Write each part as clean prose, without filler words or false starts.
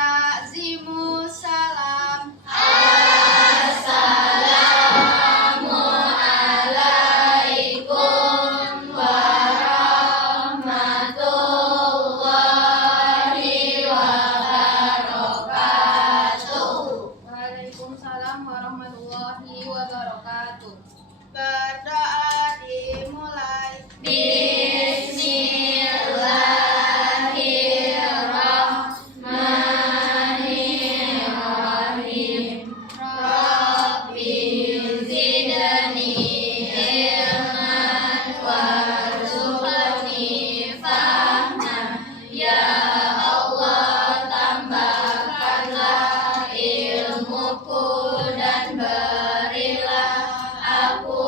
Ta'zimu salam. Assalamualaikum warahmatullahi wabarakatuh. Waalaikumsalam warahmatullahi wabarakatuh. Berdoa dimulai. Bismillahirrahmanirrahim. Rabbi zidni ilman warzuqni fahman. Ya Allah, tambahkanlah ilmuku dan berilah aku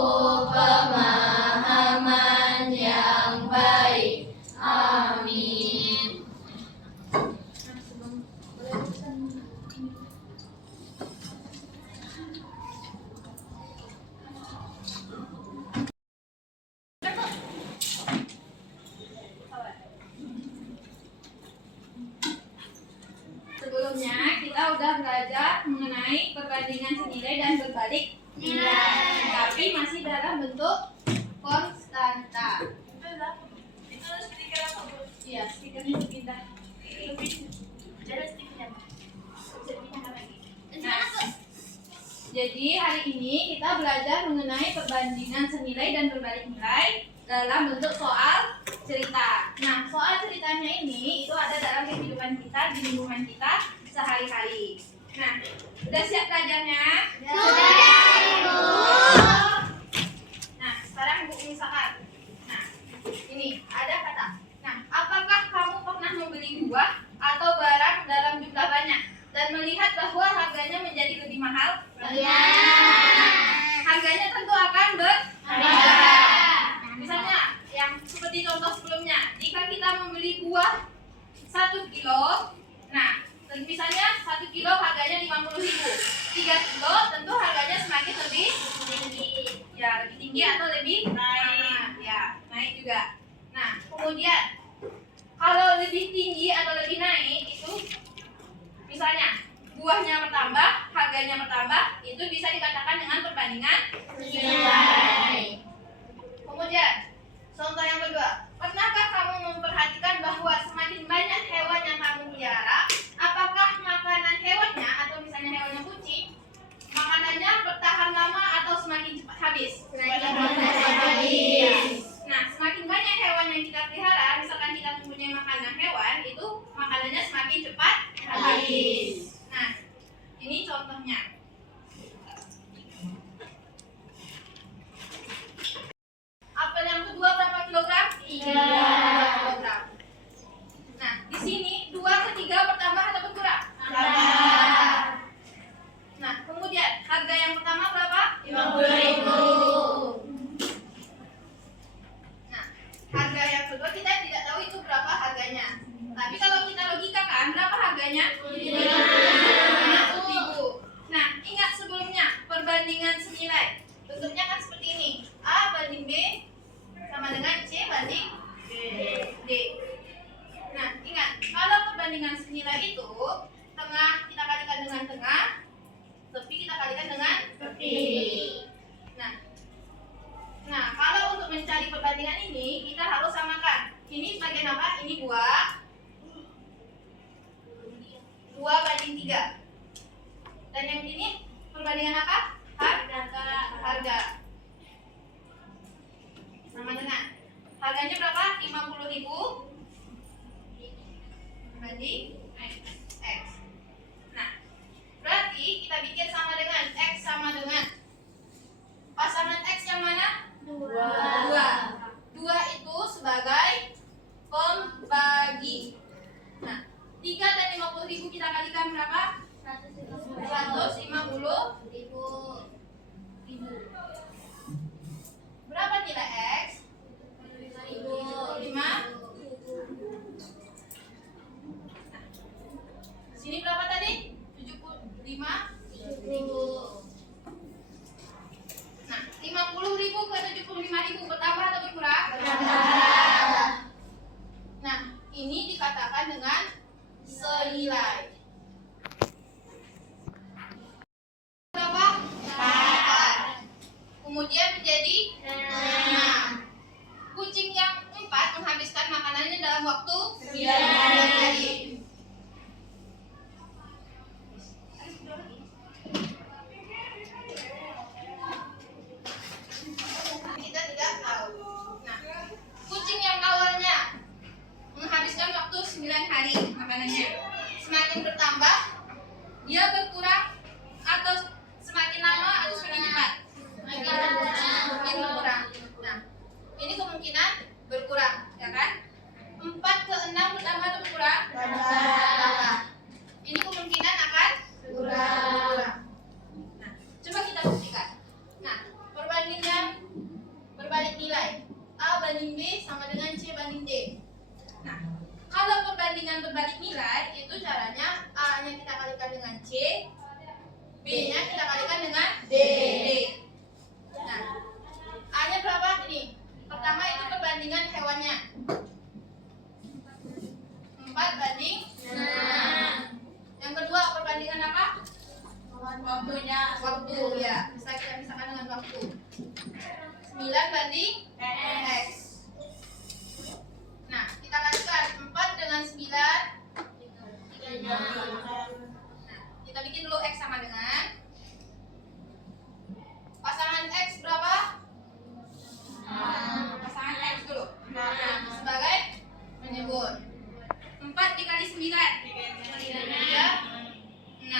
pemahaman yang baik. Amin. Sebelumnya kita udah belajar mengenai perbandingan senilai dan berbalik nilai, tapi masih dalam bentuk konstanta. Itu stiker apa, Bu? Iya, stikernya berpindah. Ada stikernya. Nah, jadi hari ini kita belajar mengenai perbandingan senilai dan berbalik nilai dalam bentuk soal cerita. Nah, soal ceritanya ini itu ada dalam kehidupan kita, di lingkungan kita sehari-hari. Nah, udah siap belajarnya? Sudah, Ibu. Nah, sekarang Ibu misalkan. Nah, ini ada kata. Nah, apakah kamu pernah membeli buah atau barang dalam jumlah banyak dan melihat bahwa harganya menjadi lebih mahal? Iya. Harganya tentu akan berbeda. Misalnya, yang seperti contoh sebelumnya, jika kita membeli buah 1 kilo, nah, misalnya 1 kilo harganya 50.000, 3 kilo tentu harganya semakin lebih tinggi, ya lebih tinggi atau lebih naik, ya naik juga. Nah, kemudian kalau lebih tinggi atau lebih naik itu, misalnya buahnya bertambah, harganya bertambah, itu bisa dikatakan dengan perbandingan nilai. Kemudian, contoh yang kedua, pernahkah kamu memperhatikan bahwa semakin banyak hewan yang kamu pelihara, apakah makanan hewannya atau misalnya hewannya kucing, makanannya bertahan lama atau semakin cepat habis? Nah, semakin banyak hewan yang kita pelihara, misalkan kita mempunyai makanan hewan, itu makanannya semakin cepat habis. Nah, ini contohnya. Apel yang kedua berapa kilogram? 3 kilogram. Nah, di sini 2 ke 3 bertambah atau berkurang? Tambah. Nah, kemudian harga yang pertama berapa? 50.000. Nah, harga yang kedua kita tidak tahu itu berapa harganya. Tapi kalau kita logikakan, berapa harganya? 50.000. Nah, ingat sebelumnya perbandingan senilai. Bentuknya kan seperti ini. A banding B sama dengan C banding D. Nah, ingat, kalau perbandingan senilai itu tengah kita kalikan dengan tengah, tepi kita kalikan dengan tepi. Nah, kalau untuk mencari perbandingan ini kita harus samakan. Ini sebagai apa? Ini 2 banding 3. Dan yang ini perbandingan apa? Harga. Sama dengan harganya berapa? 50.000 banding X. Nah, berarti kita bikin sama dengan X sama dengan pasangan X yang mana? 2 itu sebagai pembagi. Nah, 3 dan 50.000 kita kalikan berapa? 150.000. Berapa nilai X? 5. Sini berapa tadi? 75.000. Nah, 50.000 ke 75.000 bertambah atau berkurang? Bertambah. Nah, ini dikatakan dengan senilai. menghabiskan makanannya dalam waktu 9 hari. Kita tidak tahu. Nah, kucing yang awalnya menghabiskan waktu 9 hari makanannya, semakin bertambah, dia berkurang atau semakin lama atau semakin cepat? Semakin berkurang. Nah, ini kemungkinan berkurang, ya kan? 4 ke 6 bertambah atau berkurang? Bertambah. Ini kemungkinan akan berkurang. Nah, coba kita buktikan. Nah, perbandingan berbalik nilai A banding B sama dengan C banding D. Nah, kalau perbandingan berbalik nilai itu caranya A-nya kita kalikan dengan C, B-nya kita kalikan dengan D. Nah, A-nya berapa ini? Pertama itu perbandingan hewannya. 4 banding 6. Yang kedua perbandingan apa? Waktunya. Waktu, ya. Bisa kita pisahkan dengan waktu. 9 banding X. Nah, kita kalikan 4 dengan 9. Nah, kita bikin dulu X sama dengan pasangan X berapa? Pasangan X dulu. Nah, sebagai menyebut 4 dikali 9 3 6.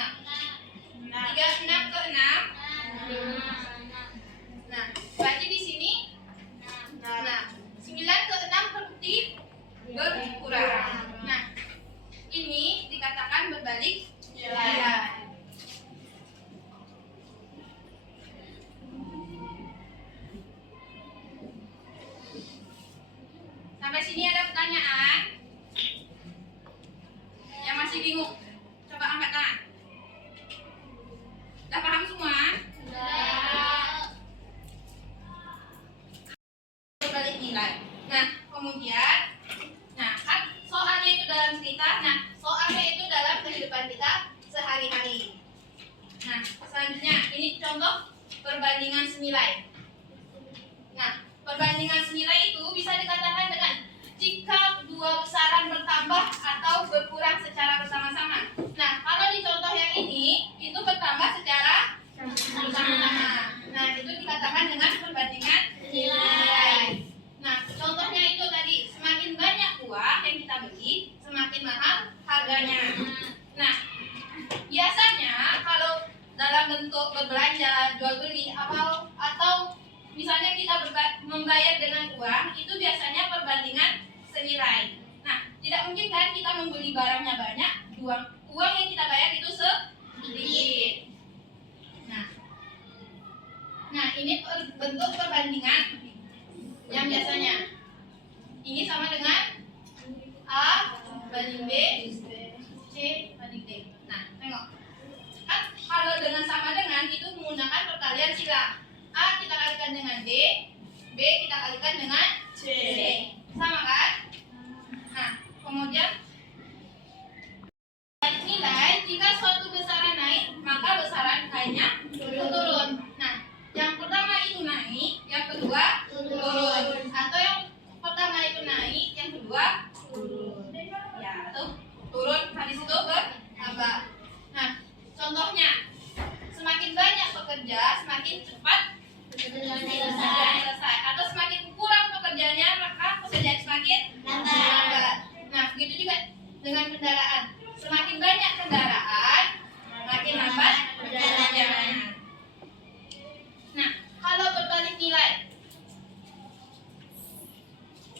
36 ke 6. Nah, berarti di sini 9 ke 6 terbukti berkurang. Nah, ini dikatakan berbalik nilai. Sampai sini ada pertanyaan? Yang masih bingung? Coba angkat tangan. Udah paham semua? Berbalik nilai. Nah, kemudian, kan soalnya itu dalam cerita. Nah, soalnya itu dalam kehidupan kita sehari-hari. Nah, selanjutnya ini contoh perbandingan senilai. Nah, perbandingan senilai itu bisa dikatakan dengan jika dua besaran bertambah atau berkurang secara bersama-sama. Nah, kalau di contoh yang ini itu bertambah secara bersama-sama. Nah, itu dikatakan dengan perbandingan nilai. Nah, contohnya itu tadi, semakin banyak uang yang kita beli, semakin mahal harganya. Nah, biasanya kalau dalam bentuk berbelanja, jual beli, atau misalnya kita membayar dengan uang, itu biasanya perbandingan senilai. Nah, tidak mungkin kan kita membeli barangnya banyak, uang yang kita bayar itu sedikit. Nah, ini bentuk perbandingan yang biasanya ini sama dengan A banding B, C banding D. Nah, tengok. Kan kalau dengan sama dengan itu menggunakan perkalian silang. A kita kalikan dengan D, B kita kalikan dengan C. Sama kan? Nah, kemudian balik nilai, jika suatu besaran naik, maka besaran lainnya turun. Nah, yang pertama itu naik, yang kedua turun. Atau yang pertama itu naik, yang kedua turun. Ya, atau turun habis itu bertambah. Nah, contohnya semakin banyak pekerja, semakin cepat selesai. Atau semakin kurang pekerjaannya, maka pekerjaan semakin lambat. Nah, begitu juga dengan kendaraan. Semakin banyak kendaraan, makin lambat perjalanan. Nah, kalau berbalik nilai.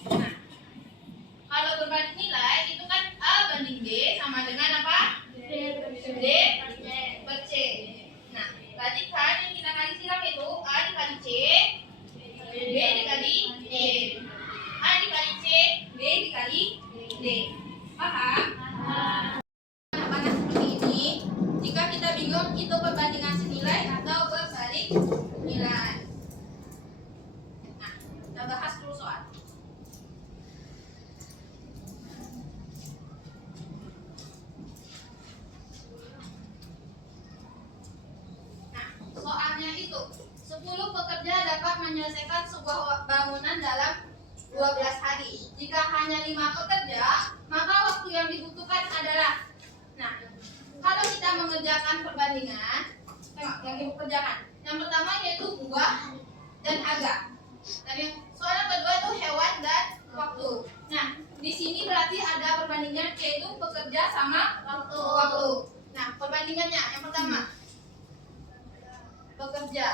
Nah, kalau berbalik nilai itu kan A banding D sama dengan apa? D per C. Nah, berarti kan yang kita kali silang itu A dikali C, B dikali D. A dikali C, B dikali D. Paham? Panas seperti ini. Jika kita bingung itu perbandingan senilai atau berbalik nilai. Nah, kita bahas dulu soal. Nah, soalnya itu 10 pekerja dapat menyelesaikan sebuah bangunan dalam 12 hari. Jika hanya 5 pekerja, maka waktu yang dibutuhkan adalah, nah, kalau kita mengerjakan perbandingan, tengok yang dikerjakan. Yang pertama yaitu buah dan agak. Dan yang soal yang kedua itu hewan dan waktu. Nah, di sini berarti ada perbandingan yaitu pekerja sama waktu. Nah, perbandingannya yang pertama pekerja.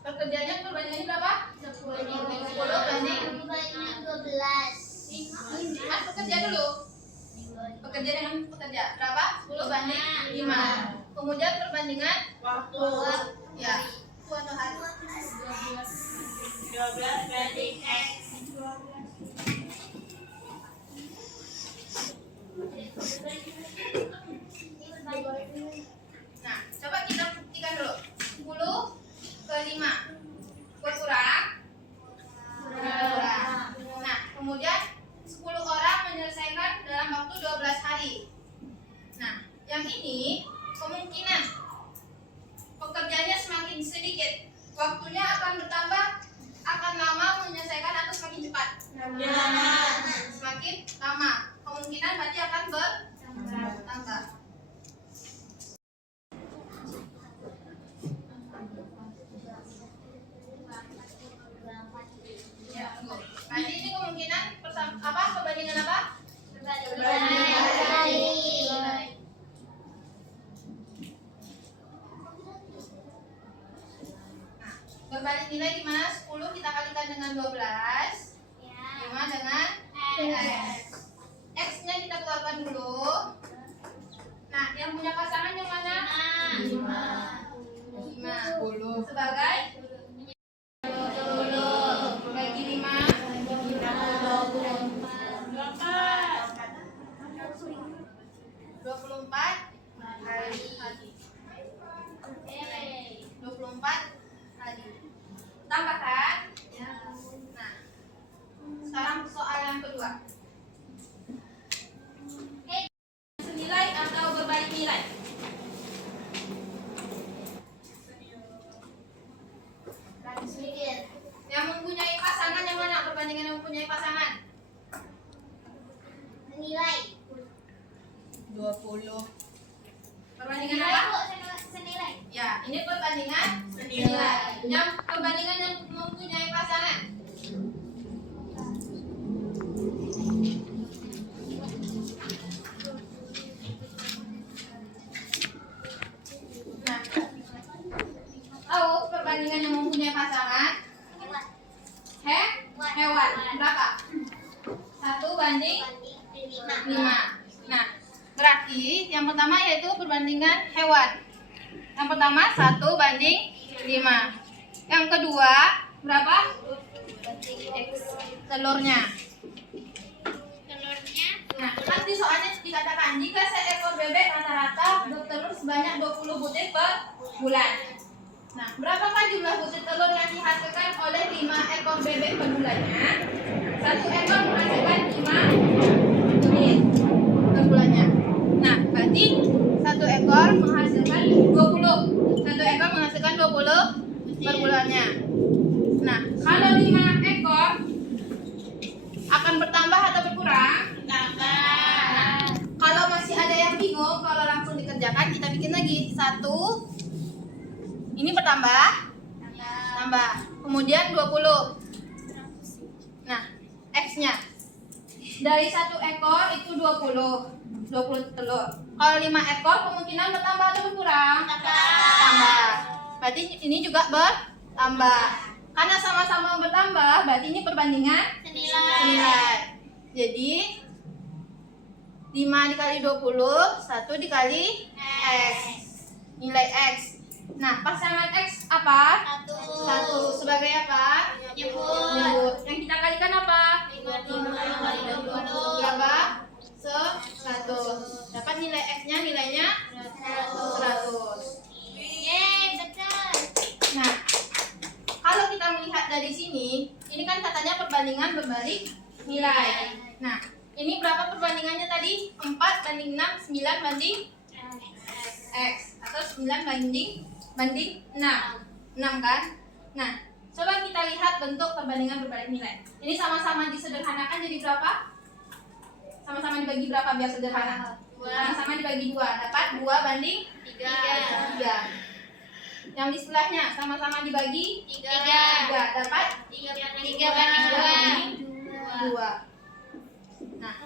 Pekerjanya perbandingannya berapa? 10 banding 12. Mas pekerja dulu. Pekerja dengan pekerja berapa? 10 banding 5. Kemudian perbandingan Waktu. ya. Waktu hari 12 banding X. Nah, coba kita buktikan dulu. 10 ke 5 berkurang. Nah, kemudian 10 orang menyelesaikan dalam waktu 12 hari. Nah, yang ini kemungkinan pekerjaannya semakin sedikit, waktunya akan bertambah, akan lama menyelesaikan atau semakin cepat? Semakin lama. Kemungkinan berarti akan bertambah. Ya, tunggu. Berarti ini kemungkinan apa? Perbandingan apa? Nah, berbalik nilai gimana? 10 kita kalikan dengan 12, 5 dengan X. X-nya kita keluarkan dulu. Nah, yang punya pasangan yang mana? 5. Sebagai bagi 5 24 hari. 24 hari. Tambahkan. Nah, sekarang soal yang kedua. Senilai atau berbalik nilai? Yang mempunyai pasangan yang mana? Perbandingan yang mempunyai pasangan? Senilai. 20. Perbandingan apa? Senilai. Ya, ini perbandingan Senilai. Yang perbandingan yang mempunyai pasangan. Nah, tahu perbandingan yang mempunyai pasangan? Hewan. Berapa? 1 banding 5. Nah, berarti yang pertama yaitu perbandingan hewan. Yang pertama 1 banding 5. Yang kedua berapa? Telurnya. Nah, nanti soalnya dikatakan jika seekor bebek rata-rata bertelur sebanyak 20 butir per bulan. Nah, berapakah jumlah butir telur yang dihasilkan oleh 5 ekor bebek per bulannya? 1 ekor menghasilkan 5 butir per bulannya. Nah, berarti 1 ekor menghasilkan 20. 1 ekor menghasilkan 20 per bulannya. Nah, kalau 5 ekor akan bertambah atau berkurang? Nah, kalau masih ada yang bingung, kalau langsung dikerjakan, kita bikin lagi. 1 ini bertambah, tambah. Kemudian 20. Nah, X-nya dari 1 ekor itu 20 telur. Kalau 5 ekor kemungkinan bertambah atau berkurang? Tambah. Berarti ini juga bertambah. Karena sama-sama bertambah, berarti ini perbandingan senilai. Jadi 5 dikali 20, 1 dikali X. Nilai X. Nah, pasangan X apa? 1. Sebagai apa? Nyebut. Yang kita kalikan apa? 5 kali 20. Berapa? 100. Dapat nilai X-nya, nilainya 100. Nah, kalau kita melihat dari sini, ini kan katanya perbandingan berbalik nilai. Nah, ini berapa perbandingannya tadi? 4 banding 6, 9 banding X. Atau 9 banding 6. 6 kan? Nah, Coba kita lihat bentuk perbandingan berbalik nilai. Ini sama-sama disederhanakan jadi berapa? Sama-sama dibagi berapa biar sederhana? Sama-sama dibagi 2. Dapat 2 banding 3. Yang di sebelahnya sama-sama dibagi 3. Dapat 3 banding 2. Nah,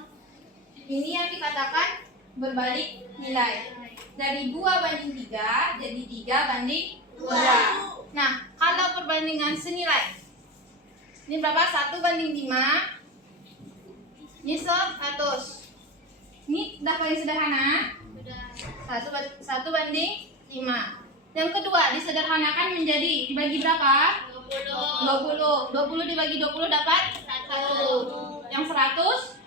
ini yang dikatakan berbalik nilai. Dari 2 banding 3 jadi 3 banding 2. Nah, kalau perbandingan senilai, ini berapa? 1 banding 5. Ini 100. Ini udah paling sederhana. 1 banding 5. Yang kedua disederhanakan menjadi dibagi berapa? 20. 20 dibagi 20 dapat 1. Yang 100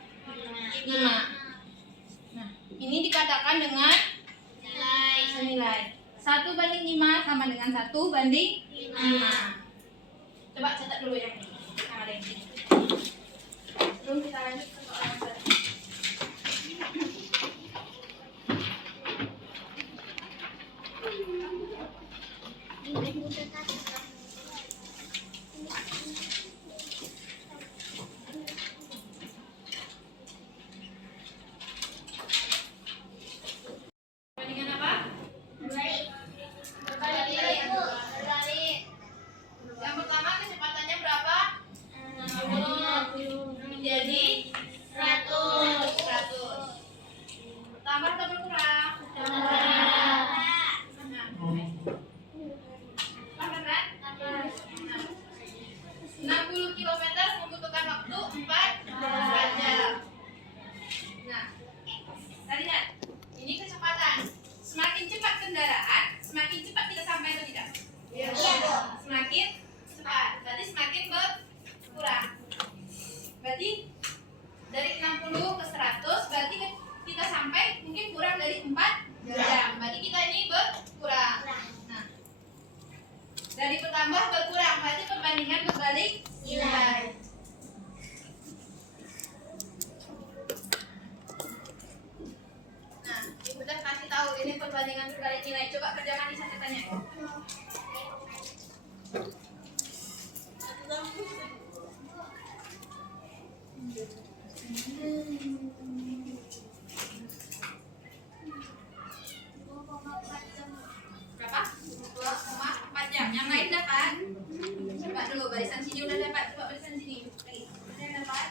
5. Nah, ini dikatakan dengan senilai. 1 banding 5 sama dengan 1 banding 5. Coba catat dulu yang ini. Yang ada yang ini. Sebelum kita lanjut ke soal yang selanjutnya. Perbandingan apa? Yang pertama kecepatannya berapa? 60 menjadi 100. Tambah atau berkurang? Tambah kan? 60 km membutuhkan waktu 4 jam. Nah, tadi lihat. Ini kecepatan. Semakin cepat kendaraan, semakin cepat kita sampai atau tidak? Iya. Semakin cepat. Berarti semakin berkurang. Berarti dari 60 ke 100 berarti kita sampai mungkin kurang dari 4 jam. Berarti kita ini berkurang. Nah, dari bertambah berkurang berarti perbandingan berbalik nilai. Nah, ibu udah kasih tahu ini perbandingan berbalik nilai. Coba kerjakan di catatannya. Berapa? 2,4 jam. Yang lain dapat? Coba dulu barisan sini udah dapat. Coba barisan sini. Lagi. Ada yang dapat?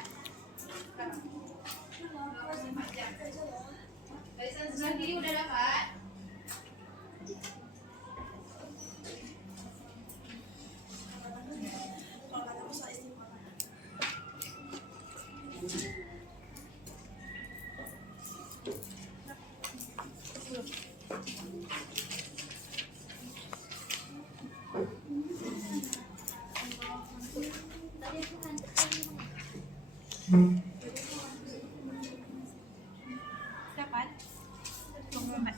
Berapa? 2,4 jam. Barisan sebelah kiri udah dapat? Dapat? 24.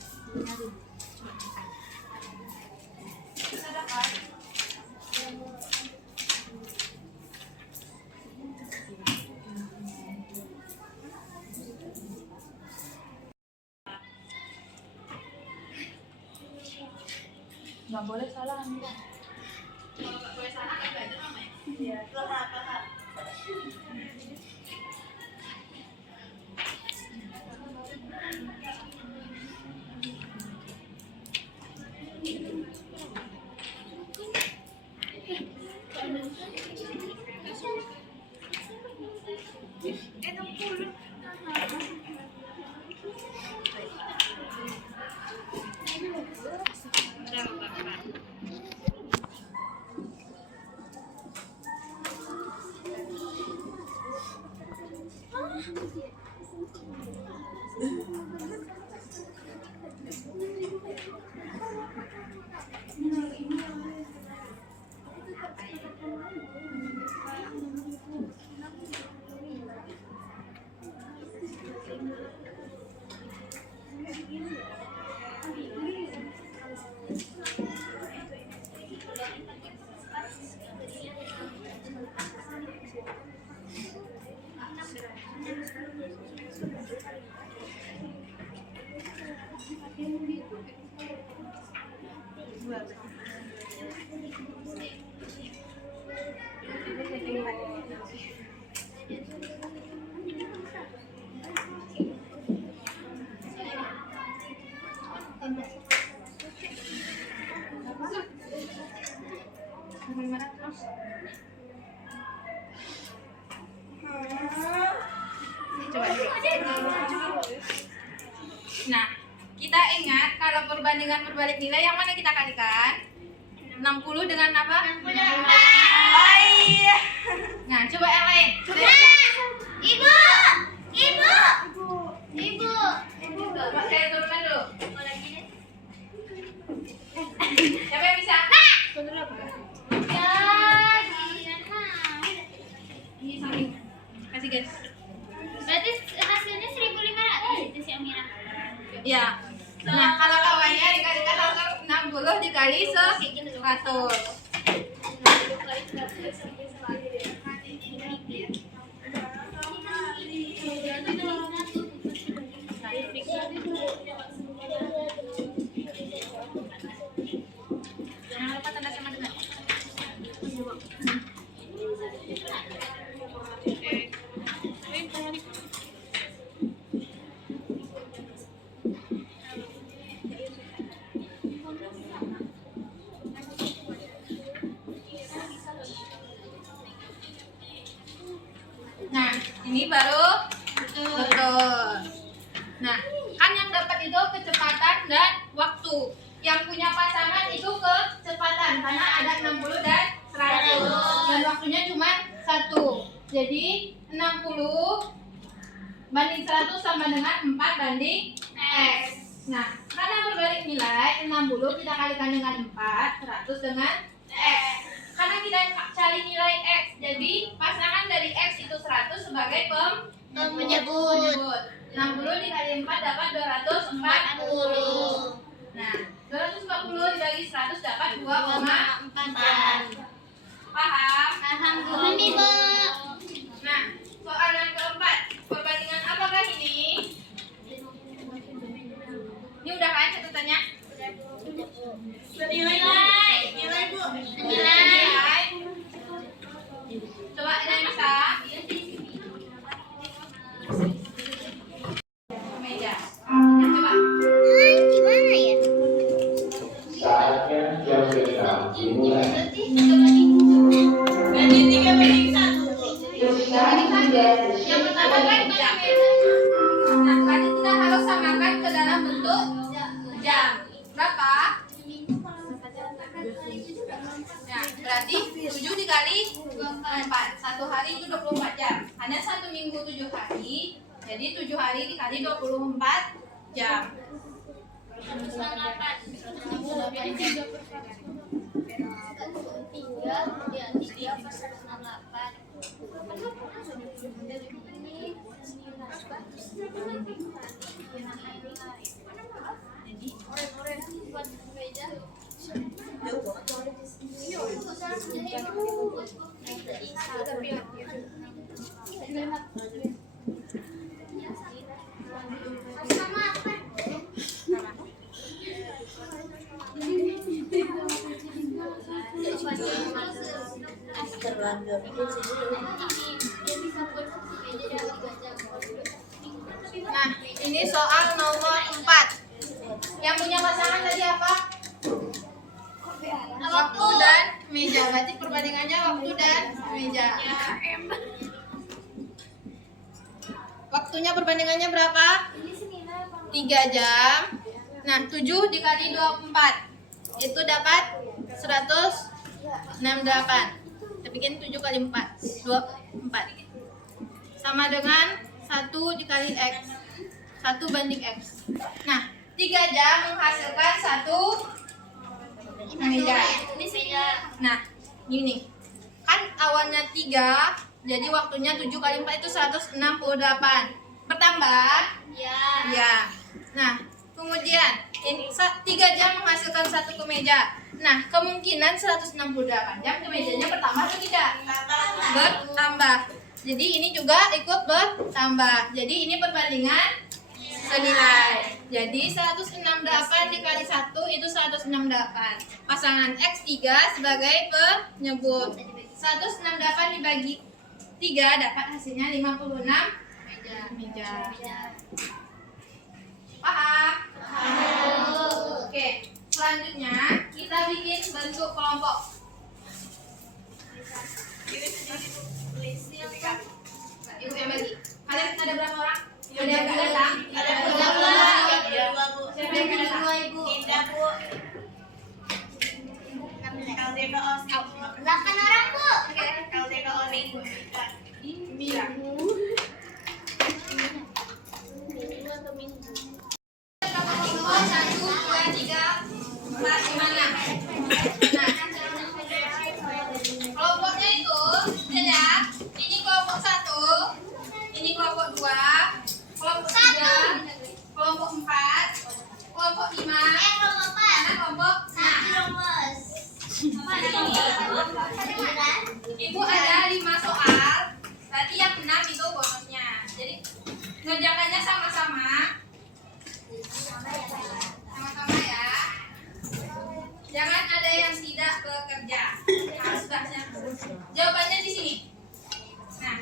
Bisa dapat? Nggak boleh salah Amira. Kalau nggak boleh salah nggak belajar mama ya? Iya. Paham. Nah, kita ingat kalau perbandingan berbalik nilai yang mana kita kalikan? 60 dengan apa? 64. Oh iya. Nah, coba yang lain. Ibu. Ibu. Ibu. Coba saya turunkan dulu. Siapa yang bisa? Ya, Ini samping. Kasih guys. berarti hasilnya 1.500 itu si Amira. Ya. Nah, kalau kawannya dikalikan 60 dikali 100. Jangan lupa tanda sama dengan. Nah, ini baru betul. Nah, kan yang dapat itu kecepatan dan waktu. Yang punya pasangan itu kecepatan karena ada 60 dan 100. Dan waktunya cuma 1. Jadi 60 banding 100 sama dengan 4 banding X. Nah, karena berbalik nilai 60 kita kalikan dengan 4, 100 dengan X. Karena kita cari nilai X, jadi pasangan dari X itu 100 sebagai Menyebut. 60 dikali 4 dapat 240. Nah, 240 dibagi 100 dapat 2,4. Paham? Paham Bu. Ibu. Nah, soal yang keempat, perbandingan apakah ini? Ini udah kan catatannya? Nilai Bu. Nilai. Coba yang bisa. Meja. Coba. Gimana ya? Saatnya jam 6 dimulai. Yang pertama kan jam. Nah, tadi kita harus samakan ke dalam bentuk jam. Berapa? Nah, berarti 7 dikali 4. Satu hari itu 24 jam. Hanya 1 minggu 7 hari. Jadi 7 hari dikali 24 jam. 3 Nah, ini soal nomor 4. Yang punya pasangan tadi apa? Waktu dan meja. Berarti perbandingannya waktu dan meja. Waktunya perbandingannya berapa? 3 jam. Nah, 7 dikali 24. Itu dapat 168. Kita bikin 7 kali 4. 24. Sama dengan 1 dikali X. 1 banding X. Nah, 3 jam menghasilkan 1 meja. Nah, gini. Kan awalnya 3, jadi waktunya 7 kali 4 itu 168. Bertambah? Ya. Nah, kemudian ini 3 jam menghasilkan 1 kemeja. Nah, kemungkinan 168 jam kemejanya bertambah atau tidak? Bertambah. Jadi ini juga ikut bertambah. Jadi ini perbandingan senilai. Jadi 168 dikali 1 itu 168. Pasangan X3 sebagai penyebut. 168 dibagi 3 dapat hasilnya 56 meja. Paham? Oke, selanjutnya kita bikin bentuk kelompok. Ibu yang bagi. Kalian ada berapa orang? Ada yang datang? Ada 12. 8 orang, Bu. Kelompok 1, 2, 3, 4, 5, 6. Nah, kelompoknya itu lihat, ini kelompok 1, ini kelompok 2, kelompok 3, kelompok 4, kelompok 5, mana kelompok 6. Ibu ada 5 soal, berarti yang 6 itu bonusnya. Jadi ngerjakannya sama-sama ya. Jangan ada yang tidak bekerja. Harus bahasnya. Jawabannya di sini. Nah,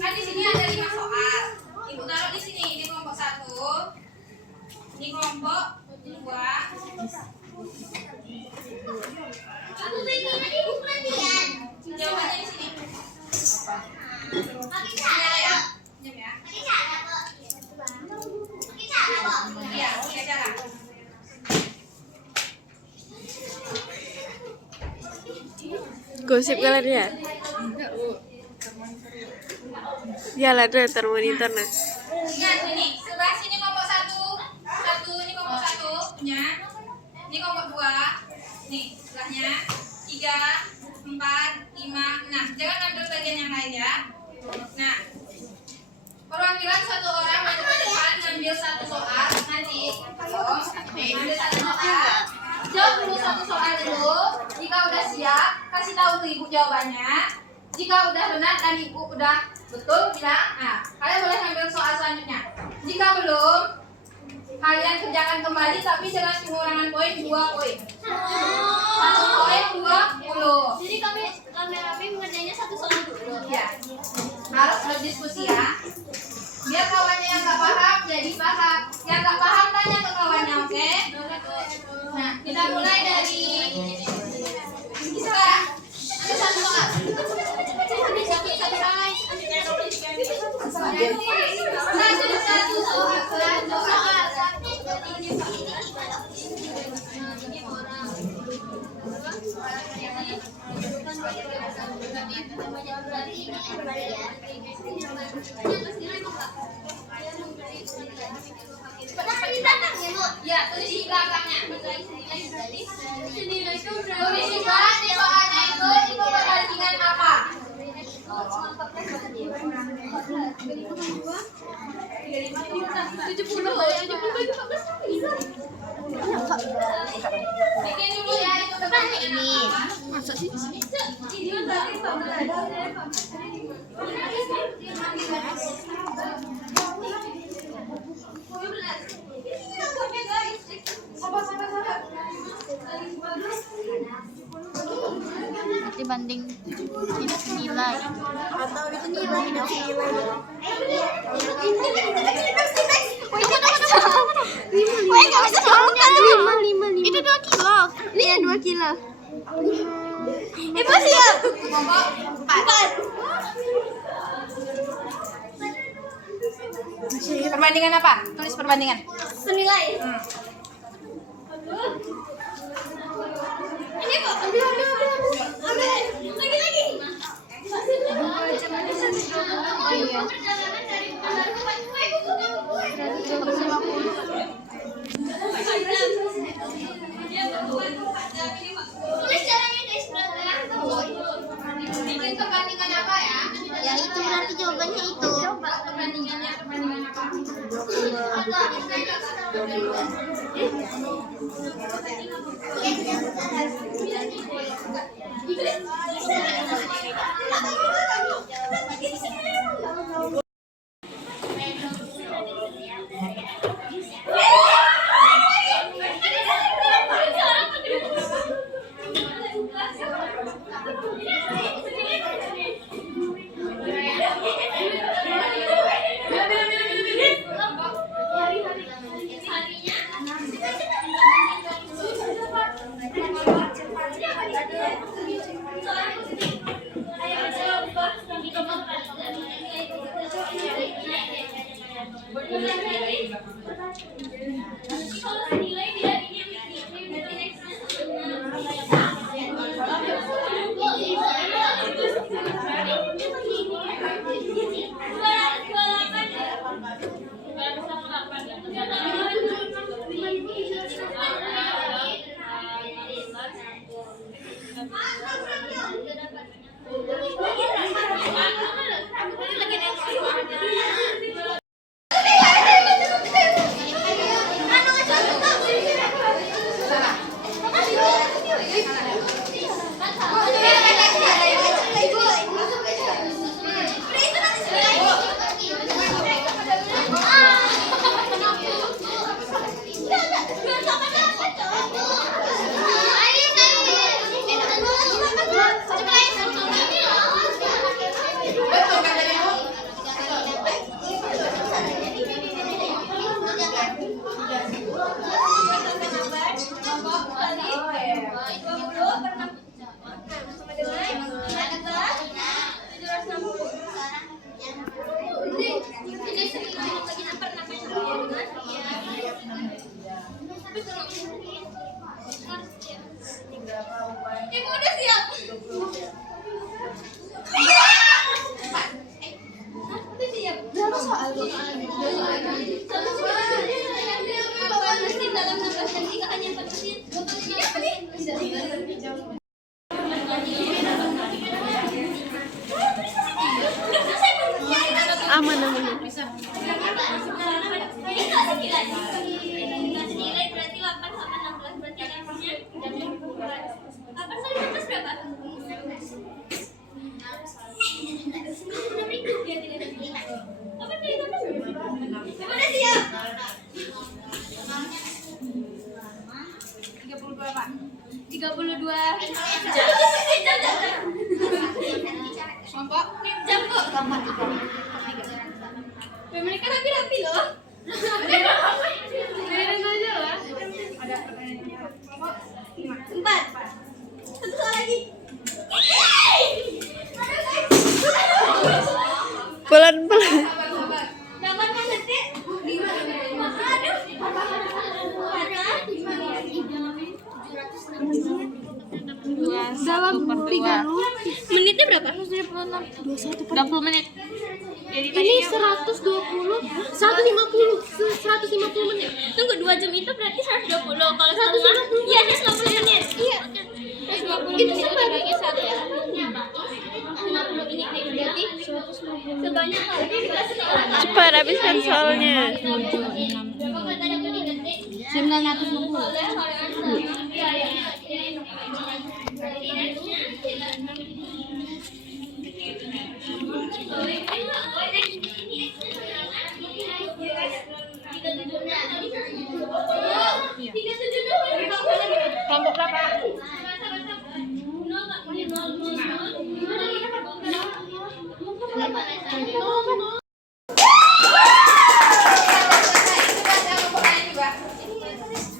kan di sini ada 5 soal. Ibu taruh di sini. Ini kelompok 1. Ini kelompok 2. Aku bikin tadi buku latihan. Jawabannya di sini. Pakai Ini cara, ya. Bu. Diam ya. Pakai cara, Bu. Pakai cara, Bu. Iya, pakai cara. Gosip kalian ya? Ya lah tuh termonitor nah. Ingat ini, sebelah sini kelompok 1. Ini kelompok 1 punya. Ini kelompok 2. Nih, sebelahnya 3, 4, 5, 6. Jangan ambil bagian yang lain ya. Nah, perwakilan 1 orang maju ke depan ngambil 1 soal. Nanti, ambil 1 soal. Jawab dulu 1 soal dulu. Jika udah siap, kasih tahu ke ibu jawabannya. Jika udah benar dan ibu udah betul bilang, nah kalian boleh ngambil soal selanjutnya. Jika belum, kalian kerjakan kembali tapi dengan pengurangan poin 2 poin. 1 poin 20. Jadi kami mengerjainnya 1 soal dulu. Ya, harus berdiskusi ya. Biar kawannya yang nggak paham jadi paham. Yang nggak paham tanya ke kawannya, oke? Nah, kita mulai dari Isra. Ada 1 soal. Ya, tulis di belakangnya. Tulis juga di soalnya itu perbandingan apa? Bikin dulu ya itu perbandingan apa? Masa sih? Dibanding nilai. Atau itu nilai nilai. Itu 2 kilo. Ini 2 kilo. Ibu siap. Kelompok 4. Perbandingan apa? Tulis perbandingan. Senilai. Ini kok ambil. Lagi. Oh iya. Perjalanan dari Bandar ke tulis caranya guys, Bikin perbandingan apa ya? ya itu berarti jawabannya itu. Coba perbandingannya perbandingan apa? 32. Kelompok jam kok. Mereka rapi-rapi loh. Beres aja lah. Ada pertanyaan. Kelompok 5. 4. Satu soal lagi. Pelan-pelan. Sabar. Dapat kan nanti? 2, Dalam 3 menitnya berapa? 20 menit. Jadi Ini 120, 150, 150 menit. Tunggu 2 jam itu berarti 120. Kalau 150, iya 150 menit. Iya. 150 Itu menit sama. dibagi 1 ya. 50 ini berarti sebanyak kali dikasih Cepat habiskan soalnya. 990. Kelompok berapa?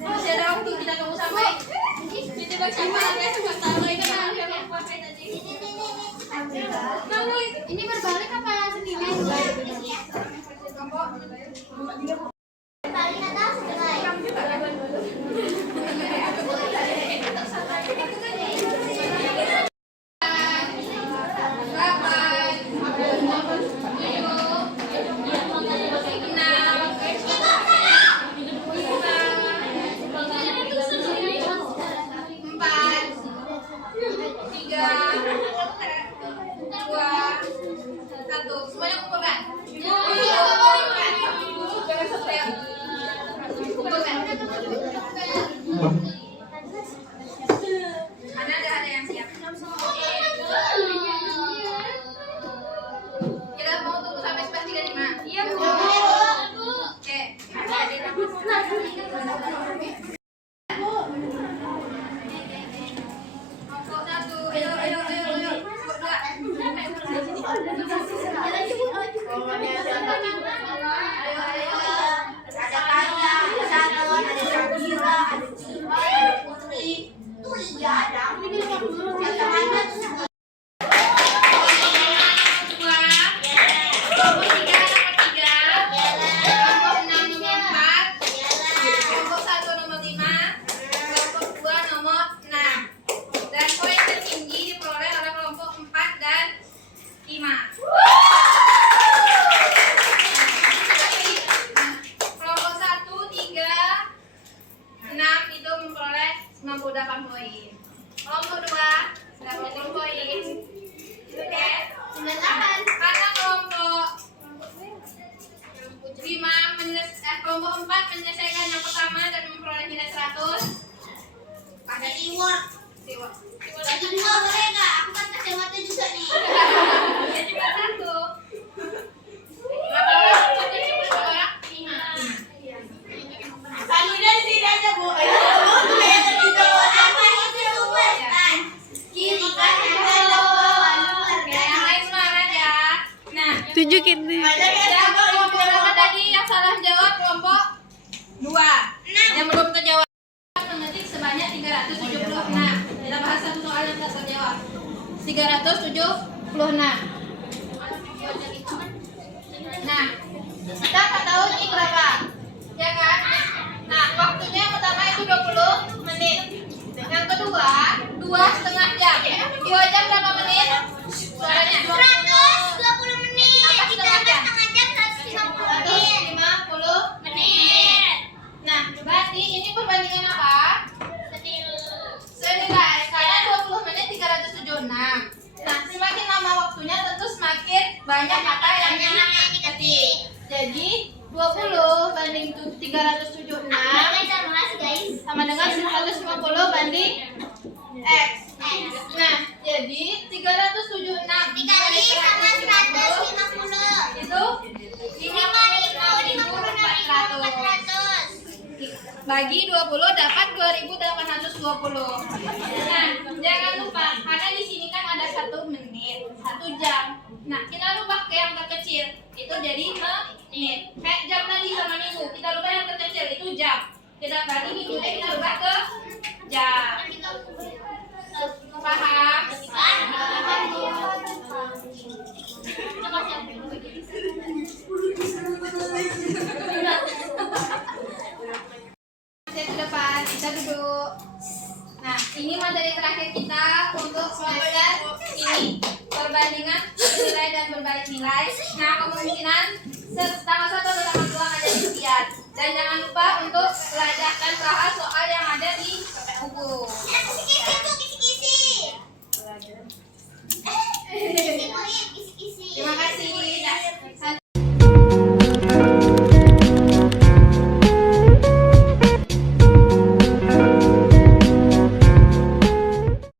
Masih ada waktu, kita tunggu sampai ditebak siapa Ini berbalik apa senilai? Semuanya kumpulkan. Jangan satu ya. Kumpulkan. Ada yang siap. Kita mau tunggu sampai 9.35. Iya, Bu. Oke. Kelompok 1. Ayo. Kelompok 2. Kelompok 1, 3, 6 itu memperoleh 98 poin. Kelompok 2 80 poin. Oke. Karena kelompok 4 menyelesaikan yang pertama dan memperoleh nilai 100. Ada reward. Bagi 2 boleh nggak? Aku kan kacamata juga nih. Ya cuma 1. Berapa orang? 5. Saluran sini aja, Bu. Ayo, Bu. Apa itu, Bu? Kiri kanan Oke, yang lain semangat ya. Nah, Tunjukin nih. yang kelompok berapa tadi yang salah jawab? Kelompok 2 yang belum terjawab mengetik sebanyak 376. Kita bahas satu soal yang tak terjawab. 376. Nah, kita nggak tahu ini berapa, ya kan? Nah, waktunya yang pertama itu 20 menit. Yang kedua, 2,5 jam. 2 jam berapa menit? Suaranya 120 menit. Tambah setengah jam. Setengah jam 150 menit. 150 menit. Nah, berarti ini perbandingan apa? Senilai. Karena 20 menit 376. Nah, semakin lama waktunya tentu semakin banyak kata yang diketik. Jadi 20 banding 376 sama dengan 150 banding X. Nah, jadi 376 Dikali sama 150. itu 56.400. bagi 20 dapat 2.820. Nah, jangan lupa karena di sini kan ada 1 menit, 1 jam. Nah, kita rubah ke yang terkecil, itu jadi menit. Kayak jam tadi sama minggu, kita rubah yang terkecil itu jam. Kita berarti minggunya kita rubah ke jam. Paham? Step ke depan, kita duduk. Nah, ini materi terakhir kita untuk semester ini. Perbandingan nilai dan berbalik nilai. Nah, kemungkinan tanggal 1 atau tanggal 2 ada ujian. Dan jangan lupa untuk